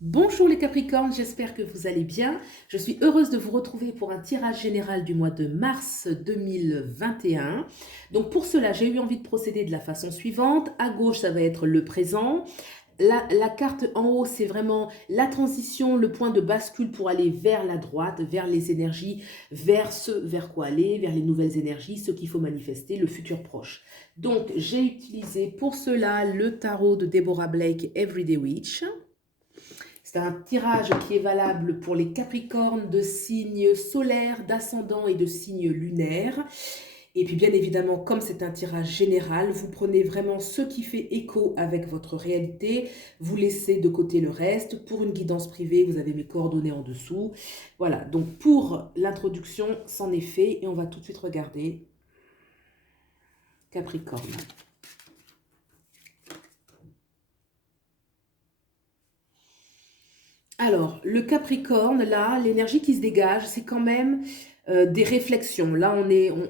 Bonjour les Capricornes, j'espère que vous allez bien. Je suis heureuse de vous retrouver pour un tirage général du mois de mars 2021. Donc pour cela, j'ai eu envie de procéder de la façon suivante. À gauche, ça va être le présent. La carte en haut, c'est vraiment la transition, le point de bascule pour aller vers la droite, vers les énergies, vers ce vers quoi aller, vers les nouvelles énergies, ce qu'il faut manifester, le futur proche. Donc j'ai utilisé pour cela le tarot de Deborah Blake, Everyday Witch. C'est un tirage qui est valable pour les Capricornes de signes solaires, d'ascendant et de signes lunaires. Et puis bien évidemment, comme c'est un tirage général, vous prenez vraiment ce qui fait écho avec votre réalité, vous laissez de côté le reste. Pour une guidance privée, vous avez mes coordonnées en dessous. Voilà, donc pour l'introduction, c'en est fait et on va tout de suite regarder Capricorne. Alors, le Capricorne, là, l'énergie qui se dégage, c'est quand même des réflexions. Là,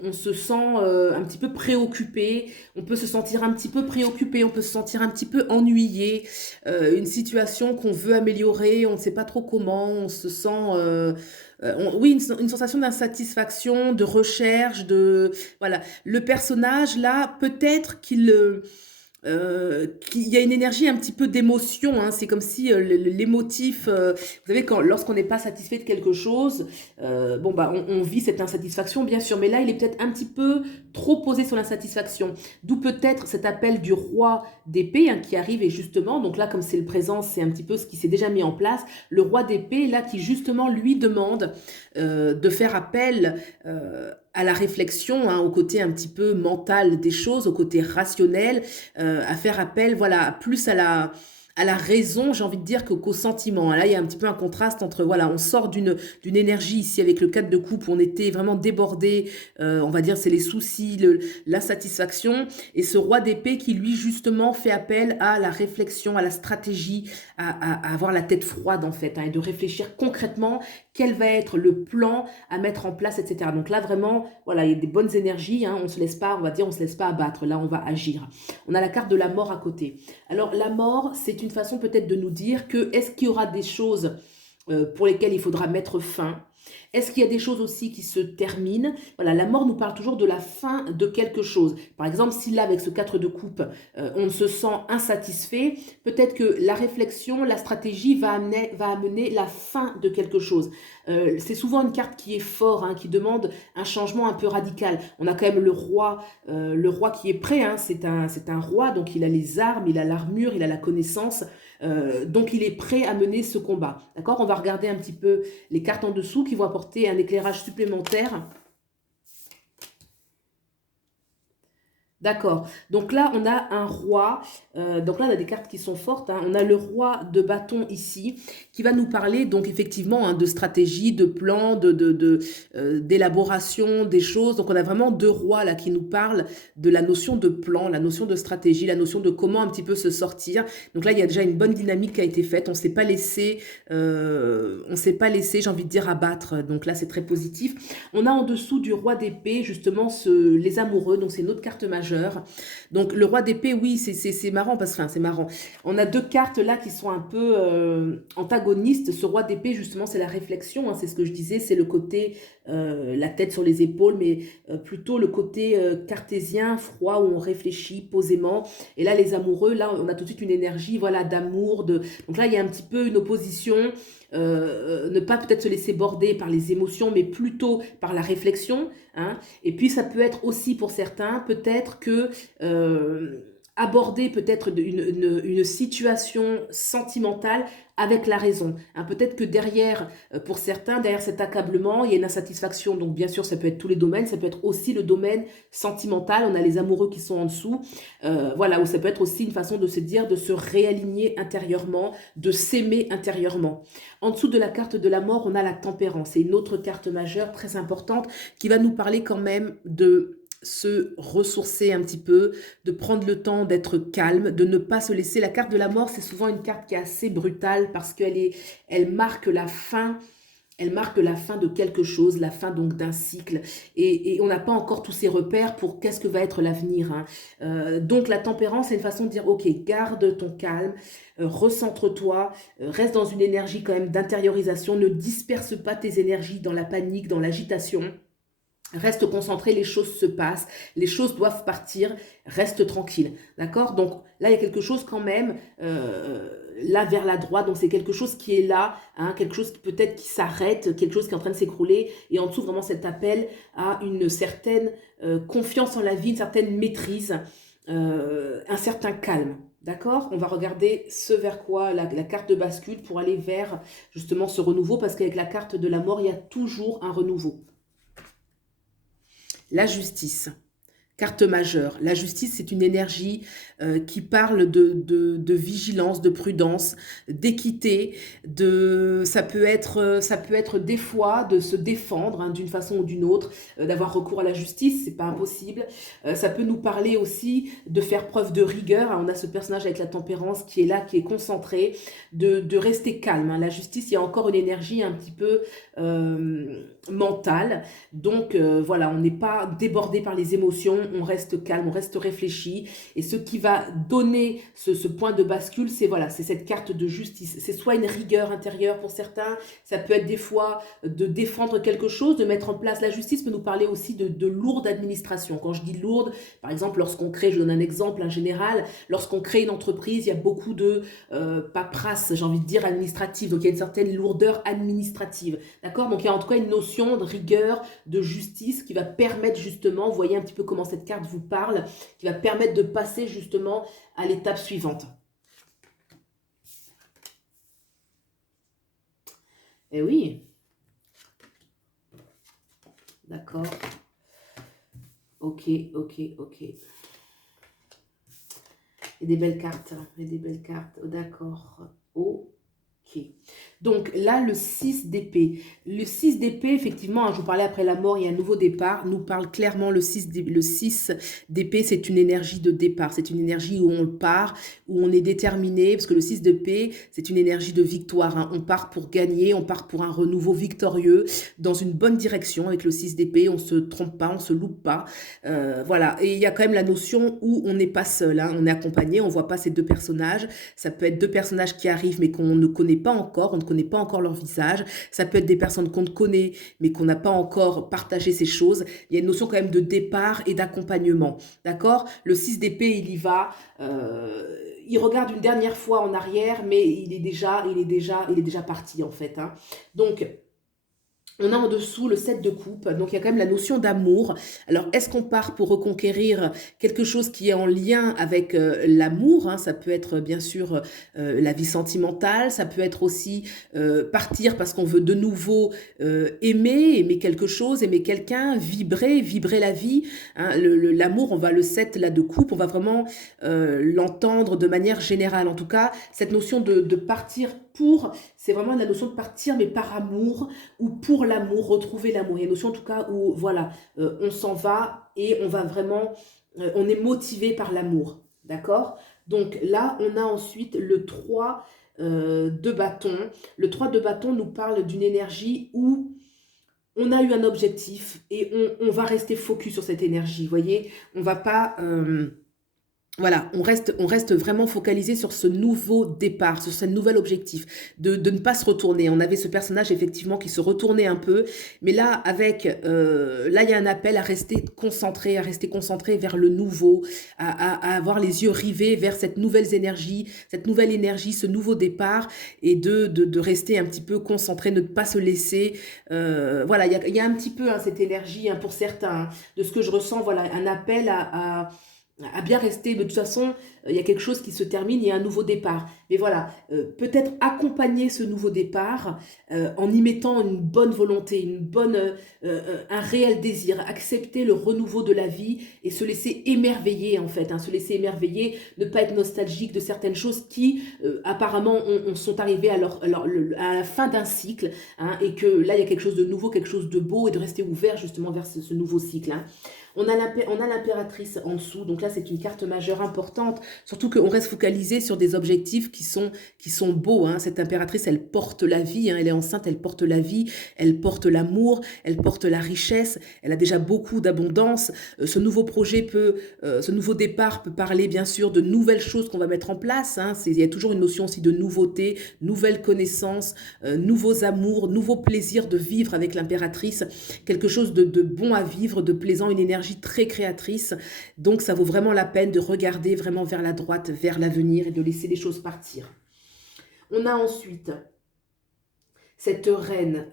on se sent un petit peu préoccupé, on peut se sentir un petit peu préoccupé, on peut se sentir un petit peu ennuyé, une situation qu'on veut améliorer, on ne sait pas trop comment, on se sent... oui, une sensation d'insatisfaction, de recherche, de... Voilà. Le personnage, là, peut-être qu'il y a une énergie un petit peu d'émotion, hein. C'est comme si l'émotif, vous savez, lorsqu'on n'est pas satisfait de quelque chose, bon bah on vit cette insatisfaction bien sûr, mais là il est peut-être un petit peu trop posé sur l'insatisfaction, d'où peut-être cet appel du roi d'épée hein, qui arrive et justement, donc là comme c'est le présent, c'est un petit peu ce qui s'est déjà mis en place, le roi d'épée là qui justement lui demande de faire appel à la réflexion, hein, au côté un petit peu mental des choses, au côté rationnel, à faire appel, voilà, plus à la raison, j'ai envie de dire, qu'au sentiment. Là, il y a un petit peu un contraste entre, voilà, on sort d'une énergie ici avec le 4 de coupe, où on était vraiment débordé, on va dire, c'est les soucis, l'insatisfaction, et ce roi d'épée qui, lui, justement, fait appel à la réflexion, à la stratégie, à avoir la tête froide, en fait, hein, et de réfléchir concrètement quel va être le plan à mettre en place, etc. Donc là, vraiment, voilà, il y a des bonnes énergies, hein, on se laisse pas, on va dire, on se laisse pas abattre, là, on va agir. On a la carte de la mort à côté. Alors, la mort, c'est une façon peut-être de nous dire que est-ce qu'il y aura des choses pour lesquelles il faudra mettre fin? Est-ce qu'il y a des choses aussi qui se terminent? Voilà, la mort nous parle toujours de la fin de quelque chose. Par exemple, si là, avec ce 4 de coupe, on se sent insatisfait, peut-être que la réflexion, la stratégie va amener la fin de quelque chose. C'est souvent une carte qui est fort, hein, qui demande un changement un peu radical. On a quand même le roi qui est prêt, hein, c'est un roi, donc il a les armes, il a l'armure, il a la connaissance, donc il est prêt à mener ce combat. D'accord? On va regarder un petit peu les cartes en dessous qui vont apporter un éclairage supplémentaire. D'accord. Donc là, on a un roi. Donc là, on a des cartes qui sont fortes, hein. On a le roi de bâton ici, qui va nous parler donc effectivement hein, de stratégie, de plan, d'élaboration des choses. Donc on a vraiment deux rois là qui nous parlent de la notion de plan, la notion de stratégie, la notion de comment un petit peu se sortir. Donc là, il y a déjà une bonne dynamique qui a été faite. On s'est pas laissé, j'ai envie de dire, abattre. Donc là, c'est très positif. On a en dessous du roi d'épée justement les amoureux. Donc c'est une autre carte majeure. Donc le roi d'épée, oui, c'est marrant parce que, enfin, c'est marrant. On a deux cartes là qui sont un peu antagonistes. Ce roi d'épée, justement, c'est la réflexion, hein, c'est ce que je disais, c'est le côté la tête sur les épaules, mais plutôt le côté cartésien, froid, où on réfléchit posément. Et là, les amoureux, là, on a tout de suite une énergie, voilà, d'amour. Donc là, il y a un petit peu une opposition. Ne pas peut-être se laisser border par les émotions, mais plutôt par la réflexion, hein. Et puis ça peut être aussi pour certains, peut-être que aborder peut-être une situation sentimentale avec la raison, hein. Peut-être que derrière, pour certains, derrière cet accablement, il y a une insatisfaction. Donc bien sûr, ça peut être tous les domaines, ça peut être aussi le domaine sentimental. On a les amoureux qui sont en dessous, voilà, où ça peut être aussi une façon de se dire, de se réaligner intérieurement, de s'aimer intérieurement. En dessous de la carte de la mort, on a la tempérance. C'est une autre carte majeure très importante qui va nous parler quand même de se ressourcer un petit peu, de prendre le temps d'être calme, de ne pas se laisser. La carte de la mort, c'est souvent une carte qui est assez brutale parce elle marque la fin Elle marque la fin de quelque chose, la fin donc d'un cycle. Et on n'a pas encore tous ces repères pour qu'est-ce que va être l'avenir, hein. Donc la tempérance, c'est une façon de dire, ok, garde ton calme, recentre-toi, reste dans une énergie quand même d'intériorisation, ne disperse pas tes énergies dans la panique, dans l'agitation. Reste concentré, les choses se passent, les choses doivent partir, reste tranquille, d'accord? Donc là, il y a quelque chose quand même, là vers la droite, donc c'est quelque chose qui est là, hein, quelque chose qui peut-être qui s'arrête, quelque chose qui est en train de s'écrouler, et en dessous vraiment cet appel à une certaine confiance en la vie, une certaine maîtrise, un certain calme. D'accord? On va regarder ce vers quoi la carte de bascule pour aller vers justement ce renouveau, parce qu'avec la carte de la mort, il y a toujours un renouveau. La justice, carte majeure. La justice, c'est une énergie qui parle de vigilance, de prudence, d'équité. Ça peut être des fois de se défendre, hein, d'une façon ou d'une autre, d'avoir recours à la justice, c'est pas impossible. Ça peut nous parler aussi de faire preuve de rigueur, hein. On a ce personnage avec la tempérance qui est là, qui est concentré, de rester calme, hein. La justice, il y a encore une énergie un petit peu mentale. Donc voilà, on n'est pas débordé par les émotions, on reste calme, on reste réfléchi. Et ce qui va donner ce point de bascule, c'est voilà, c'est cette carte de justice. C'est soit une rigueur intérieure pour certains, ça peut être des fois de défendre quelque chose, de mettre en place. La justice peut nous parler aussi de lourde administration. Quand je dis lourde, par exemple, lorsqu'on crée, je donne un exemple, un général, lorsqu'on crée une entreprise, il y a beaucoup de paperasse, j'ai envie de dire administrative, donc il y a une certaine lourdeur administrative, d'accord? Donc il y a en tout cas une notion de rigueur, de justice qui va permettre justement, vous voyez un petit peu comment cette carte vous parle, qui va permettre de passer justement à l'étape suivante. Eh oui, d'accord, ok, ok, ok. Et des belles cartes, hein, et des belles cartes, d'accord, ok. Donc là, le 6 d'épée. Le 6 d'épée, effectivement, hein, je vous parlais après la mort, il y a un nouveau départ, nous parle clairement le 6 d'épée, c'est une énergie de départ, c'est une énergie où on part, où on est déterminé, parce que le 6 d'épée, c'est une énergie de victoire, hein. On part pour gagner, on part pour un renouveau victorieux, dans une bonne direction avec le 6 d'épée, on se trompe pas, on se loupe pas, voilà. Et il y a quand même la notion où on n'est pas seul, hein, on est accompagné, on voit pas ces deux personnages, ça peut être deux personnages qui arrivent mais qu'on ne connaît pas encore, on ne connaît pas encore leur visage, ça peut être des personnes qu'on connaît mais qu'on n'a pas encore partagé ces choses. Il y a une notion quand même de départ et d'accompagnement, d'accord? Le 6 d'épée, il y va, il regarde une dernière fois en arrière, mais il est déjà parti en fait, hein. Donc on a en dessous le 7 de coupe, donc il y a quand même la notion d'amour. Alors, est-ce qu'on part pour reconquérir quelque chose qui est en lien avec l'amour, hein? Ça peut être bien sûr la vie sentimentale, ça peut être aussi partir parce qu'on veut de nouveau aimer quelque chose, aimer quelqu'un, vibrer la vie, hein? L'amour, on va le 7 là de coupe, on va vraiment l'entendre de manière générale. En tout cas, cette notion de partir pour, c'est vraiment la notion de partir mais par amour, ou pour l'amour, retrouver l'amour. Il y a une notion en tout cas où voilà, on s'en va et on va vraiment, on est motivé par l'amour, d'accord? Donc là, on a ensuite le 3 de bâton. Le 3 de bâton nous parle d'une énergie où on a eu un objectif et on va rester focus sur cette énergie, vous voyez? On va pas... voilà, on reste vraiment focalisé sur ce nouveau départ, sur ce nouvel objectif, de ne pas se retourner. On avait ce personnage effectivement qui se retournait un peu, mais là, là, il y a un appel à rester concentré vers le nouveau, à avoir les yeux rivés vers cette nouvelle énergie, ce nouveau départ, et de rester un petit peu concentré, ne pas se laisser. Voilà, il y a un petit peu, hein, cette énergie, hein, pour certains, hein, de ce que je ressens, voilà, un appel à bien rester. De toute façon, il y a quelque chose qui se termine, il y a un nouveau départ. Mais voilà, peut-être accompagner ce nouveau départ en y mettant une bonne volonté, un réel désir, accepter le renouveau de la vie et se laisser émerveiller en fait, hein, se laisser émerveiller, ne pas être nostalgique de certaines choses qui apparemment sont arrivées à la fin d'un cycle, hein, et que là il y a quelque chose de nouveau, quelque chose de beau, et de rester ouvert justement vers ce nouveau cycle, hein. On a l'impératrice en dessous, donc là c'est une carte majeure importante, surtout qu'on reste focalisé sur des objectifs qui sont beaux, hein. Cette impératrice, elle porte la vie, hein. Elle est enceinte, elle porte la vie, elle porte l'amour, elle porte la richesse, elle a déjà beaucoup d'abondance. Ce nouveau projet ce nouveau départ peut parler bien sûr de nouvelles choses qu'on va mettre en place, hein. Il y a toujours une notion aussi de nouveauté, nouvelles connaissances, nouveaux amours, nouveaux plaisirs de vivre avec l'impératrice, quelque chose de bon à vivre, de plaisant, une énergie très créatrice. Donc ça vaut vraiment la peine de regarder vraiment vers la droite, vers l'avenir et de laisser les choses partir. On a ensuite cette reine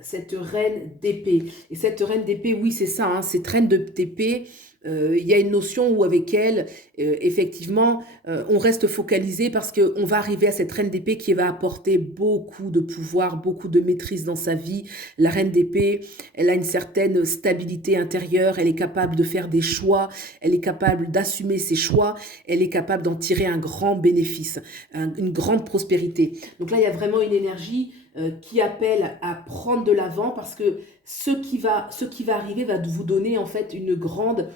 d'épée. Et cette reine d'épée, oui, c'est ça, hein, cette reine d'épée, il y a une notion où avec elle, effectivement, on reste focalisé parce qu'on va arriver à cette reine d'épée qui va apporter beaucoup de pouvoir, beaucoup de maîtrise dans sa vie. La reine d'épée, elle a une certaine stabilité intérieure, elle est capable de faire des choix, elle est capable d'assumer ses choix, elle est capable d'en tirer un grand bénéfice, une grande prospérité. Donc là, il y a vraiment une énergie qui appelle à prendre de l'avant parce que ce qui va arriver va vous donner en fait une grande...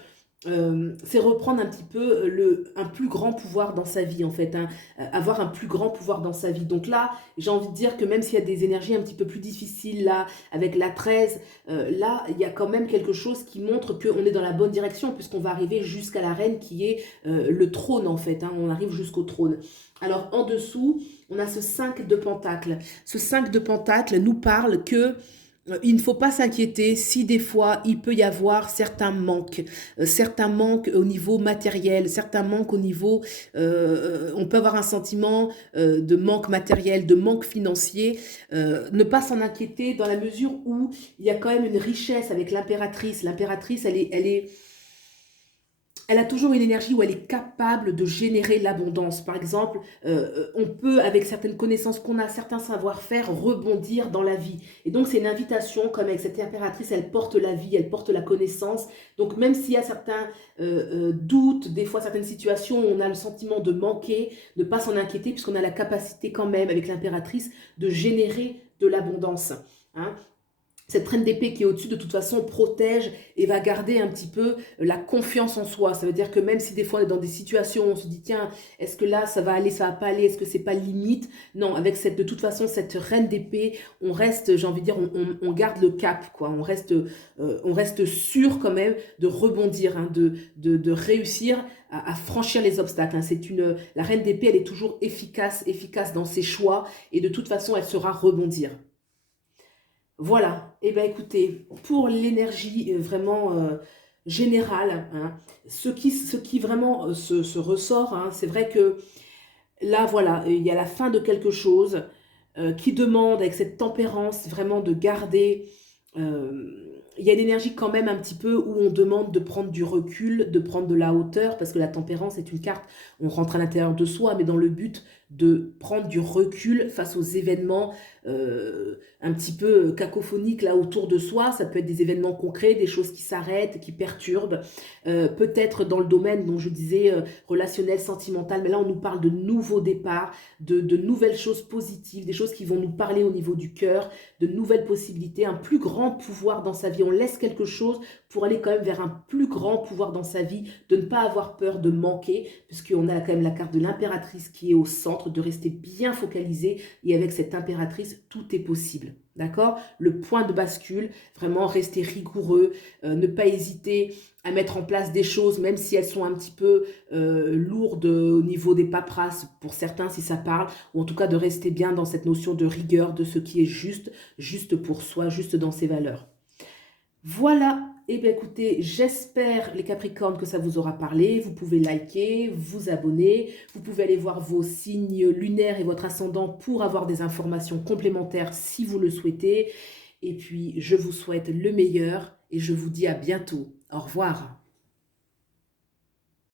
c'est reprendre un petit peu un plus grand pouvoir dans sa vie en fait, hein, avoir un plus grand pouvoir dans sa vie. Donc là, j'ai envie de dire que même s'il y a des énergies un petit peu plus difficiles là, avec la 13, là, il y a quand même quelque chose qui montre qu'on est dans la bonne direction puisqu'on va arriver jusqu'à la reine qui est le trône en fait, hein, on arrive jusqu'au trône. Alors en dessous, on a ce 5 de pentacles. Ce 5 de pentacles nous parle que il ne faut pas s'inquiéter si des fois il peut y avoir certains manques au niveau matériel, certains manques au niveau, on peut avoir un sentiment de manque matériel, de manque financier, ne pas s'en inquiéter dans la mesure où il y a quand même une richesse avec l'impératrice. L'impératrice, elle a toujours une énergie où elle est capable de générer l'abondance. Par exemple, on peut, avec certaines connaissances qu'on a, certains savoir-faire, rebondir dans la vie. Et donc, c'est une invitation, comme avec cette impératrice, elle porte la vie, elle porte la connaissance. Donc, même s'il y a certains doutes, des fois certaines situations où on a le sentiment de manquer, ne pas s'en inquiéter, puisqu'on a la capacité quand même, avec l'impératrice, de générer de l'abondance. Hein. Cette reine d'épée qui est au-dessus, de toute façon, protège et va garder un petit peu la confiance en soi. Ça veut dire que même si des fois on est dans des situations où on se dit, tiens, est-ce que là, ça va aller, ça va pas aller, est-ce que c'est pas limite? Non, avec de toute façon, cette reine d'épée, on reste, j'ai envie de dire, on garde le cap, quoi. On reste sûr quand même de rebondir, hein, de réussir à franchir les obstacles. Hein. La reine d'épée, elle est toujours efficace dans ses choix et de toute façon, elle saura rebondir. Voilà, et bien écoutez, pour l'énergie vraiment générale, hein, ce qui vraiment se ressort, hein, c'est vrai que là, voilà, il y a la fin de quelque chose qui demande, avec cette tempérance, vraiment de garder... il y a une énergie quand même un petit peu où on demande de prendre du recul, de prendre de la hauteur, parce que la tempérance est une carte, on rentre à l'intérieur de soi, mais dans le but de prendre du recul face aux événements un petit peu cacophoniques là autour de soi. Ça peut être des événements concrets, des choses qui s'arrêtent, qui perturbent, peut-être dans le domaine dont je disais relationnel, sentimental, mais là on nous parle de nouveaux départs, de nouvelles choses positives, des choses qui vont nous parler au niveau du cœur, de nouvelles possibilités, un plus grand pouvoir dans sa vie. On laisse quelque chose pour aller quand même vers un plus grand pouvoir dans sa vie, de ne pas avoir peur de manquer, puisqu'on a quand même la carte de l'impératrice qui est au centre, de rester bien focalisé, et avec cette impératrice, tout est possible. D'accord? Le point de bascule, vraiment rester rigoureux, ne pas hésiter à mettre en place des choses, même si elles sont un petit peu lourdes au niveau des paperasses, pour certains si ça parle, ou en tout cas de rester bien dans cette notion de rigueur, de ce qui est juste pour soi, juste dans ses valeurs. Voilà, et bien écoutez, j'espère les Capricornes que ça vous aura parlé. Vous pouvez liker, vous abonner, vous pouvez aller voir vos signes lunaires et votre ascendant pour avoir des informations complémentaires si vous le souhaitez. Et puis, je vous souhaite le meilleur et je vous dis à bientôt. Au revoir.